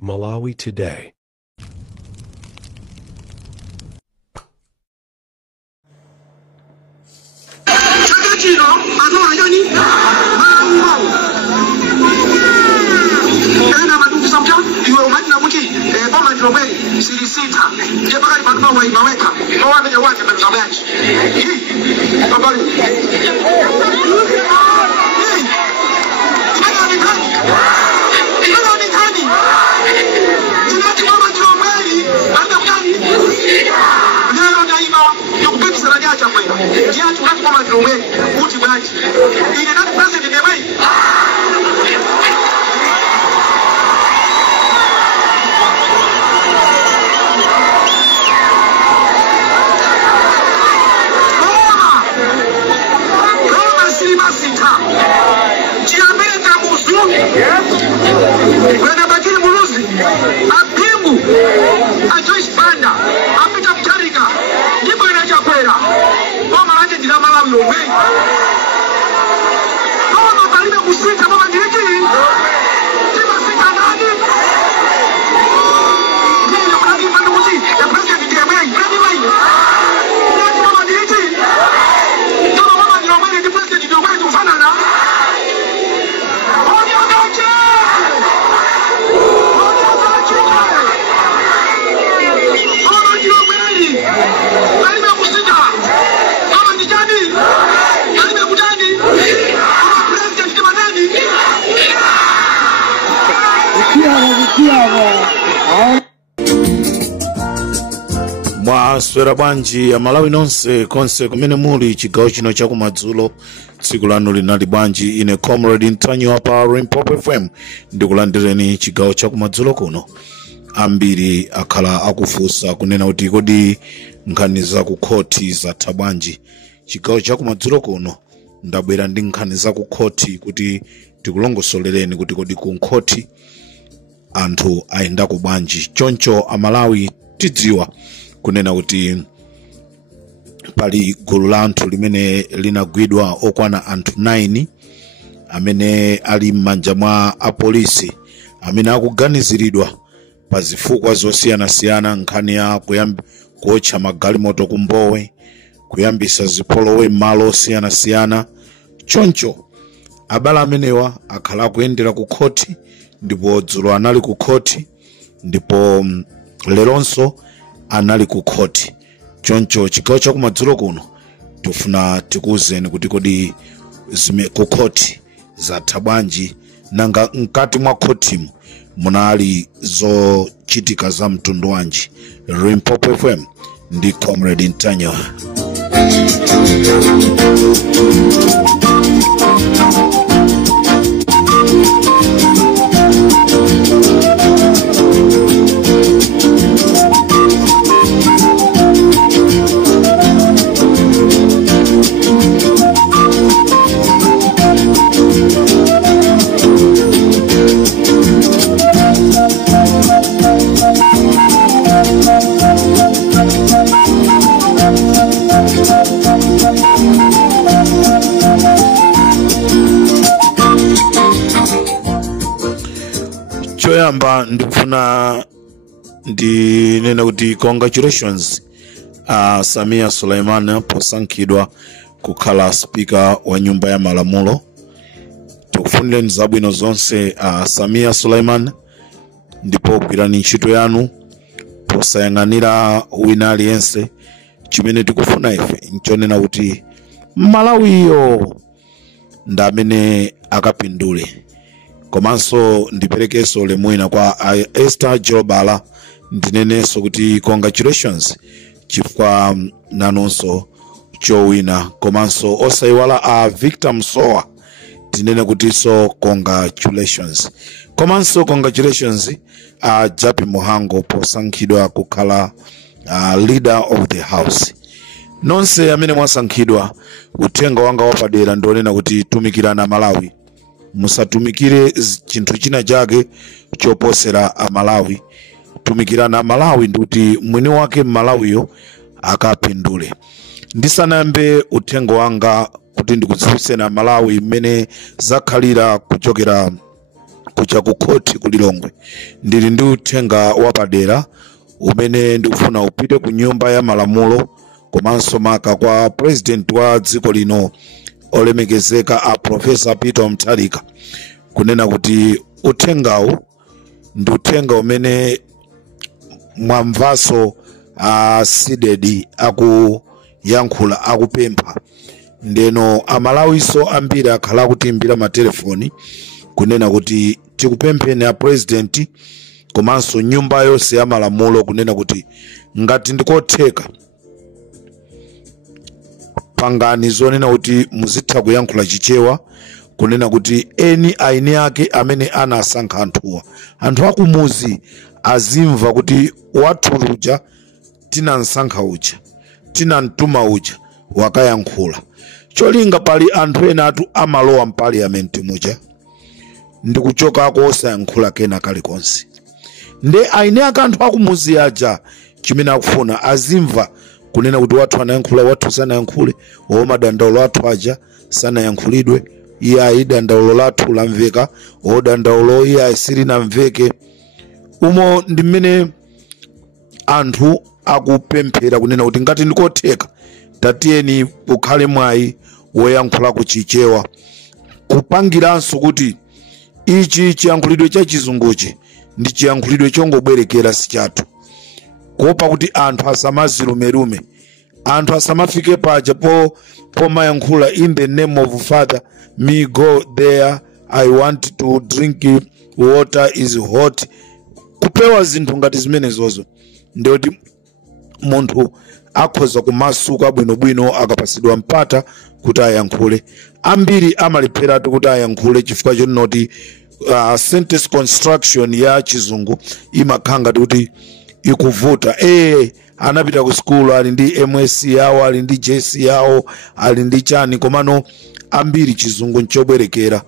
Malawi Today. Mwaswera bwanji ya Malawi nonse konse kumene muli chigawo chino cha kumadzulo. Tsiku lanu linali bwanji? Ine Comrade Ntanyo hapa Limpopo FM ndikulandireni chigawo cha kumadzulo kuno. Ambiri akhala akufunsa kunena kuti kodi nkhani za ku khoti zatha bwanji. Chigawo cha kumadzulo kuno ndabwera ndi nkhani za ku khoti kuti tikulongosolereni kuti kodi ku khoti anthu ayenda ku bwanji. Choncho Amalawi tidziwa kunena kuti pali gulu la anthu limene linagwidwa okwana anthu 9 amene ali m'manja mwa apolisi amene akuganiziridwa pa zifukwa zosiyana-siyana, nkhani ya kuotcha magalimoto kumbowe, kuyambisa zipolowe m'malo osiyana-siyana. Choncho abale amenewa akhala akuyendera ku khoti, ndipo dzulo anali ku khoti, ndipo leronso anali ku khoti. Choncho chigawo cha kumadzulo kuno tufuna tikuwuzeni kuti kodi ku khoti zatha bwanji, nanga mkati mwa khotimu munali zochitika za mtundu wanji. Limpopo FM ndi Comrade Ntanyo. Choyamba ndikufuna ndinena kuti congratulations Samia Suleiman posankhidwa kukhala speaker wa nyumba ya malamulo. Tikufunireni zabwino zonse Samia Suleiman, ndipo gwirani ntchito yanu posayang'anira wina aliyense. Chimene tikufuna ife nchonena kuti Malawiyo ndamene akapindule. Komanso ndiperekeso lemwina kwa Esther Jobala ndinenenso kuti congratulations chifukwa nanonso chowina. Komanso osaiwala Victor Msowa tinene kuti so congratulations. Komanso congratulations Japi Muhango posankhidwa kukhala leader of the house. Nonse amene mwasankhidwa, uthenga wanga wapadera ndionena kuti tumikirana Malawi. Musatumikire chinthu china chake choposera Amalawi. Tumikirana Malawi ndikuti mwini wake Malawiyo akapindule. Ndisanayambe uthenga wanga kuti ndikudziwitseni Malawi mmene zakhalira kuchokera kuja ku khoti ku Lilongwe. Ndili ndi uthenga wapadera umene ndikufuna upite ku nyumba ya malamulo komanso maka kwa president wa dziko lino olemekezeka a Professor Peter Mutharika, kunena kuti uthengawu ndi uthenga umene mwamvaso sidedi akuyankhula akupempha. Ndeno amalawiso ambiri akhala kutimbira matelefoni kunena kuti tikupempheni a president komanso nyumba yonse ya malamulo kunena kuti ngati ndikotheka pangani zonena kuti muzitha kuyankhula chichewa, kunena kuti eni aini ake amene anasankha anthu akumuzi azimva kuti wathu uja tinamsankha uja tinamtuma uja wakayankhula. Cholinga pali anthu ena atu amalowa mpaliamenti muja ndikuchokako osayankhula kena kalikonse. Nde aine ake anthu akumuzi aja chimene akufuna azimva kunena kuti wathu anayankhula wathu sanayankhule, madandaulo athu aja sanayankhulidwe, iye dandaulo lathu lamveka, dandaulo iye silinamveke. Umo ndi mmene anthu akupemphera kunena kuti ngati ndikotheka tatiyeni ukhale mwayi woyankhula kuchichewa, kupangiranso kuti ichi chiyankhulidwe cha chizunguchi ndi chiyankhulidwe chongobwerekera sichathu, kuopa kuti anthu asamazilumelume, anthu asamafike paja pomayankhula in the name of Father, me go there, I want to drink water is hot, kupewa zinthu ngati zimenezozo. Ndiyoti munthu akhoza kumasuka bwinobwino akapasidwa mpata kuti ayankhule. Ambiri amalepheratu kuti ayankhule chifukwa choti sentence construction ya chizungu imakhanga kuti ikuvuta. Anapita ku school ali ndi MSc yawo, ali ndi JC yawo, ali ndi chani, komano ambiri chizungu nchobwerekera.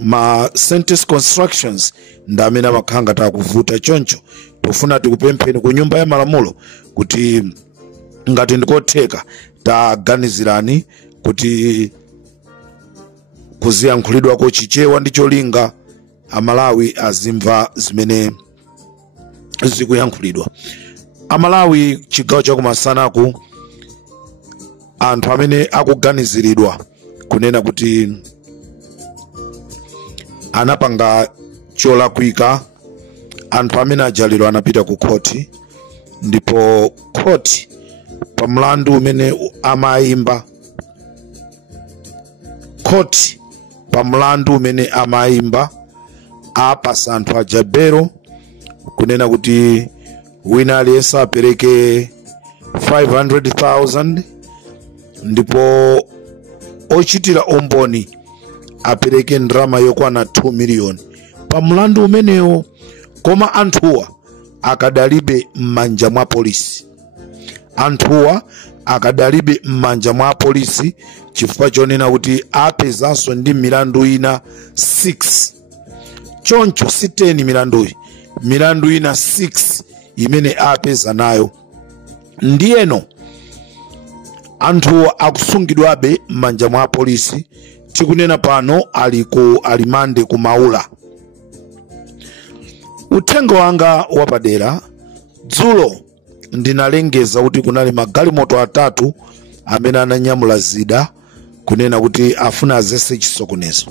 Ma sentence constructions ndamene amakhanga takuvuta. Choncho tofuna tikupempheni ku nyumba ya malamulo kuti ngati ndikotheka taganizirani kuti kuziyankhulidwa ko chichewa ndi cholinga amalawi azimva zimene zikuyankhulidwa. Amalawi chigawo chakumasanaku anthu amene akuganiziridwa kunena kuti anapanga cholakwika, anthu amene ajaliro anapita ku khoti, ndipo khoti pa mlandu umene amayimba, khoti pa mlandu umene amayimba apasa anthu ajabero kunena kuti wina aliyense apereke 500,000 ndipo ochitira umboni apereke ndrama yokwana 2 million pa mlandu umenewo. Koma anthuwa akadalibe m'manja mwa polisi, anthuwa akadalibe m'manja mwa polisi chifukwa chonena kuti apezanso ndi milandu ina 6. Choncho si 10 milandu ina 6 imene apeza nayo. Ndiyeno anthuwa akusungidwabe m'manja mwa polisi. Tikunena pano ali ku alimande ku Maula. Uthenga wanga wapadera, dzulo ndinalengeza kuti kunali magalimoto atatu amene ananyamula zida kunena kuti afuna azese chisokonezo.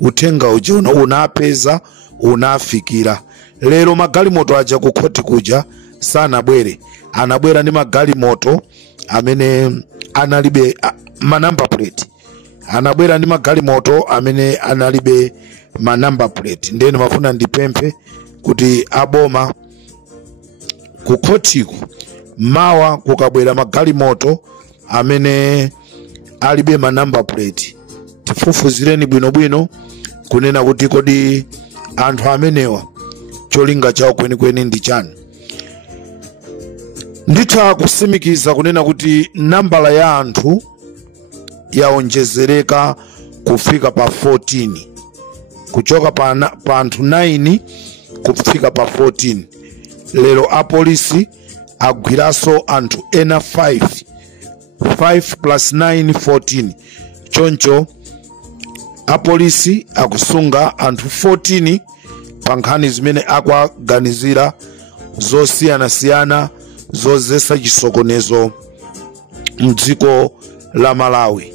Uthenga uja unapeza unafikira. Lero magalimoto aja ku khoti kuja sanabwere, anabwera ndi magalimoto amene analibe manamba plate, anabwera ndi magalimoto amene analibe manamba plate. Ndeni mafuna ndipemphe kuti aboma ku khotiku mawa kukabwera magalimoto amene alibe manamba plate, tifufuzireni bwinobwino kunena kuti kodi anthu amenewa cholinga chawo kwenikweni ndi chani. Nditha kusimikiza kunena kuti nambala ya anthu yaonjezereka kufika pa 14, kuchoka pa anthu 9 kufika pa 14. Lero apolisi agwiraso anthu ena 5 plus 9 14. Choncho apolisi akusunga anthu 14 pa nkhani zimene akuganizira zosiyanasiyana zozesa chisokonezo mdziko la Malawi.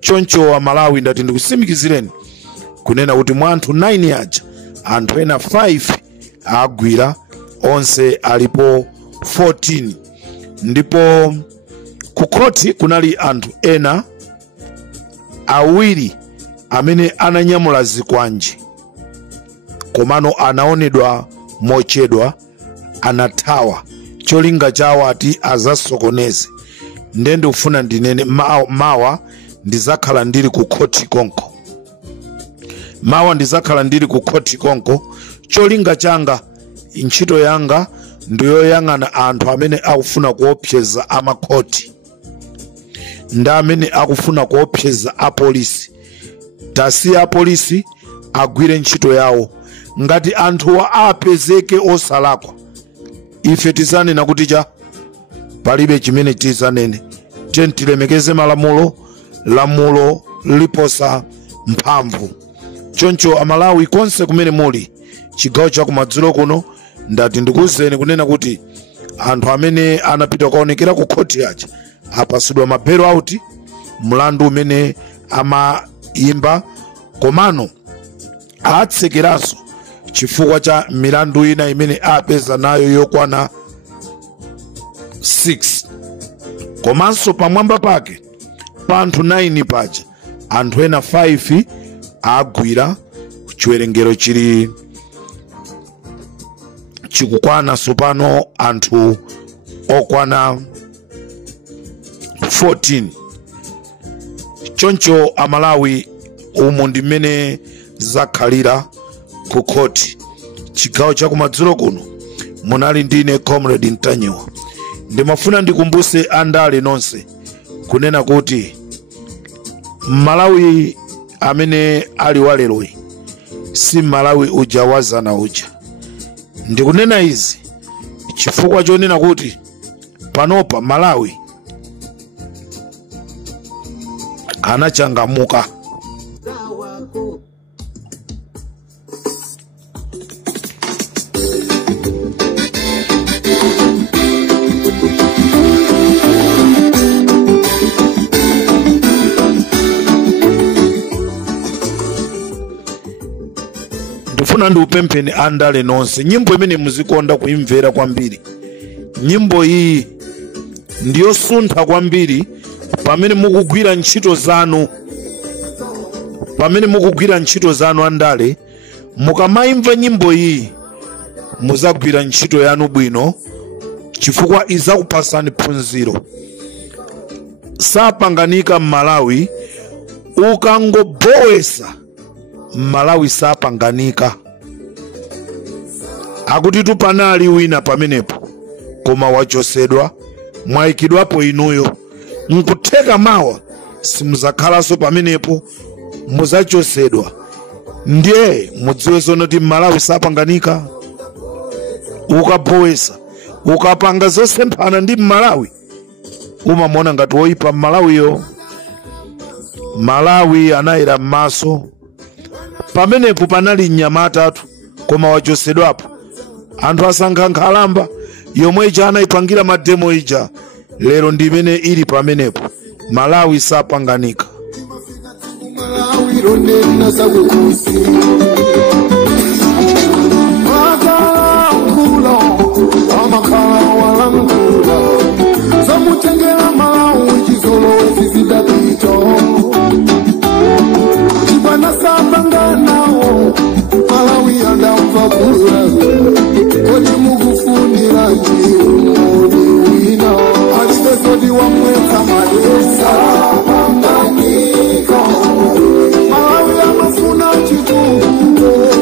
Choncho wa Malawi ndati ndikusimikizireni kunena kuti mwa anthu 9 aja anthu ena 5 agwira, onse alipo 14. Ndipo ku koti kunali anthu ena awiri amene ananyamula zikwanji, komano anaonedwa mochedwa, anathawa. Cholinga chawo ati azasokoneze. Ndende ufuna ndinene mawa ndizakhala ndili ku koti konko. Mawa ndizakhala ndili ku koti konko. Cholinga changa, ntchito yanga ndiyoyang'ana anthu amene akufuna kuopseza amakoti ndi amene akufuna kuopseza apolisi. Tasiya apolisi agwire ntchito yawo. Ngati anthu apezeke osalakwa, ife tizanena kuti cha palibe chimene tizanene. Tilemekeze malamulo, lamulo liposa mphamvu. Choncho Amalawi konse kumene muli chigawo cha kumadzulo kuno, ndati ndikuwuzeni kunena kuti anthu amene anapita kuonekera ku koti aja apasidwa mabelo auti mlandu umene amayimba, komano atsekeranso chifukwa cha milandu ina imene apeza nayo yokwana 6. Komanso pamwamba pake pa anthu 9 paja anthu ena 5 agwira, chiwerengero chikukwana sopano anthu okwana 14. Choncho Amalawi umu ndimene zakhalira ku koti chigawo cha kumadzulo kuno. Munali ndine Comrade Ntanyiwa. Ndimafuna ndikumbuse andale nonse kunena kuti Malawi amene ali waleroyi si Malawi uja wazana uja. Ndikunena izi chifukwa chonena kuti panopa Malawi anachangamuka. Ndifuna ndiupempeni andale nonse, nyimbo imene muzikonda kuimvera kwambiri. Nyimbo iyi ndiyo suntha kwambiri pamene mukugwira ntchito zanu. Pamene mukugwira ntchito zanu andale, mukamaimva nyimbo iyi muzagwira ntchito yanu bwino, chifukwa izakupasani phunziro. Sapanganika Malawi, ukangobowesa Malawi sapanganika. Akuti tupanali wina pamenepo, koma wachosedwa, mwaikidwapo inuyo. Nkutheka mawa simuzakhalanso pamenepo, muzachosedwa. Ndiye mudziwe zonoti Malawi sapanganika. Ukabowesa, ukapanga zosemphana ndi Malawi, umamona ngati woyipa Malawiyo. Malawi anayira m'maso. Pamenepo panali mnyamata atu, koma wachosedwapo. Anthu asankha nkhalamba yomwe ija anayipangira mademo ija. Lero ndimene ili pamenepo. Malawi sapanganika. Malawi ronena sakukusi. Makala mkula, amakala walangula. Zamutengela Malawi chizolo zizidapito. Chibana sapanganao, Malawi andamvakula. Kodi mukufunira jiumoni wina. Alibezodi wa mweta malesa panganika. Malawi amafuna chitungu.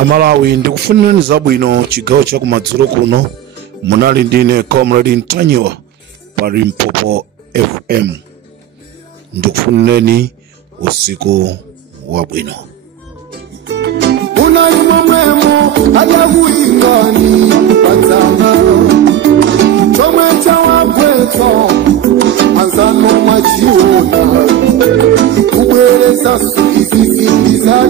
Amalawi ndikufunirani zabwino chigawo cha kumadzulo kuno. Munali ndine Comrade Ntanyiwa pa Limpopo FM. Ndikufunirani usiku wabwino. Unayuma mwemo ayaguingani pazana chomwe chawagweto anzano machiona kubwereza suizizi za